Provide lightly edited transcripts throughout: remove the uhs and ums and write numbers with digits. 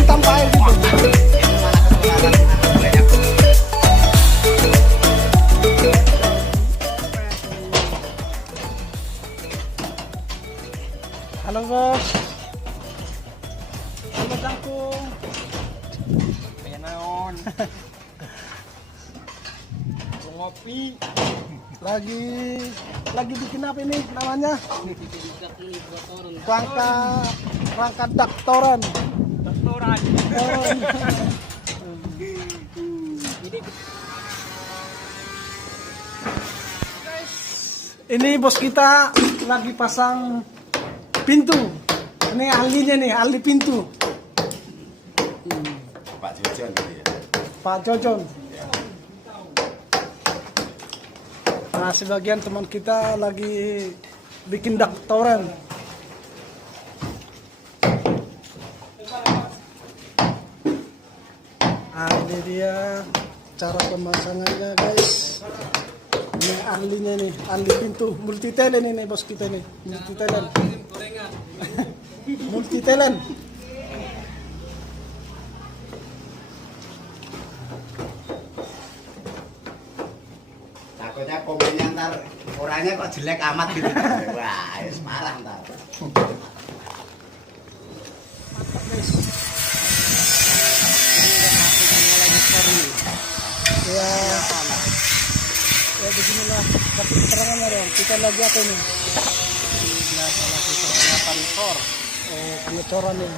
bikin tanpa air gitu. Halo bos. Halo Jangkung. Pengen naon? Ngopi. Lagi bikin apa ini namanya? Rangka daktoran. Doktoran. Ini bos kita lagi pasang pintu. Ini ahlinya nih, ahli pintu. Pak Jojon gitu ya. Pak Jojon. Nah, sebagian teman kita lagi bikin daktoran. Nah, ini dia cara pemasangannya guys. Ini ahlinya nih, ahli pintu, multi talent ini bos kita nih, multi talent. Multi talent. Takutnya komennya ntar orangnya kok jelek amat gitu. Wah, ya parah ntar. Ya beginilah kasih keterangannya dong. Kita lagi apa ini? Biasa lagi persiapan tor. Oh, pengecoran nih.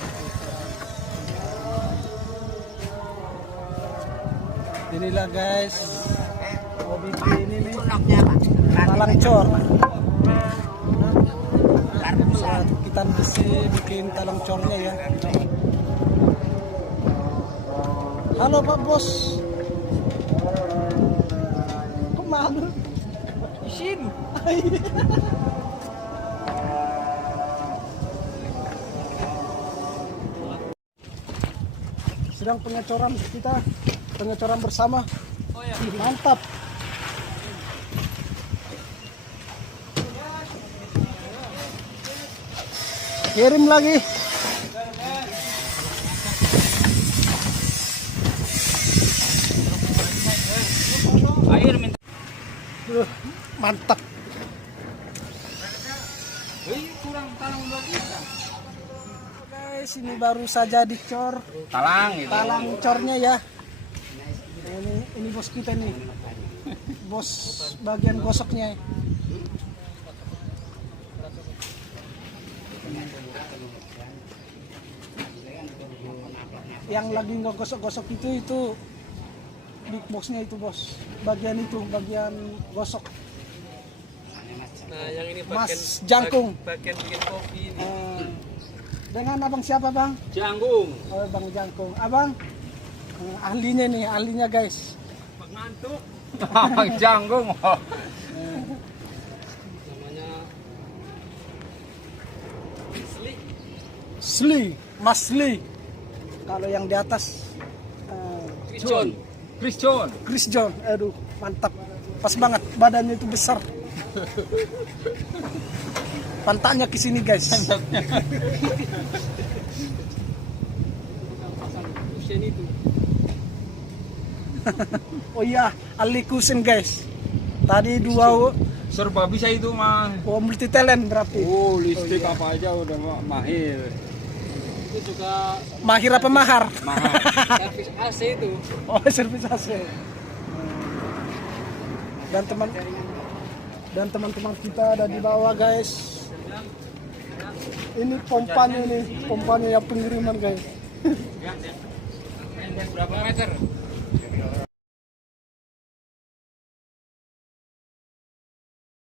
Inilah guys. Hobi ini nih. Talang cor. Kita besi bikin talang cornya ya. Halo Pak Bos. Kok malu? Isin. Sedang pengecoran kita, pengecoran bersama. Oh ya. Mantap. Kirim lagi. Air minta. Mantap. Kurang talang dua kita. Guys, ini baru saja dicor. Talang itu. Talang cornya ya. Ini bos kita nih. Bos bagian gosoknya. Yang lagi ngegosok-gosok itu big boxnya itu bos. Bagian itu, bagian gosok. Nah, yang ini Mas Jangkung. bagian bikin kopi ini. Dengan abang siapa bang? Janggung. Oh bang Jangkung. Abang ahlinya nih, ahlinya guys. Bang ngantuk. Bang Janggung. Namanya Sli, Mas Sli. Kalau yang di atas Chris John. Aduh, mantap. Pas banget, badannya itu besar. Pantatnya ke sini, guys. Oh iya, Ali Kusen, guys. Tadi dua Serba bisa itu mah. multi talent berarti. Oh, listrik apa aja udah mahir. Itu juga Mahir apa mahar? mahal. Servis AC itu. Oh, servis AC. Dan teman-teman kita ada di bawah, guys. Ini pompanya yang pengiriman, guys. Berapa meter?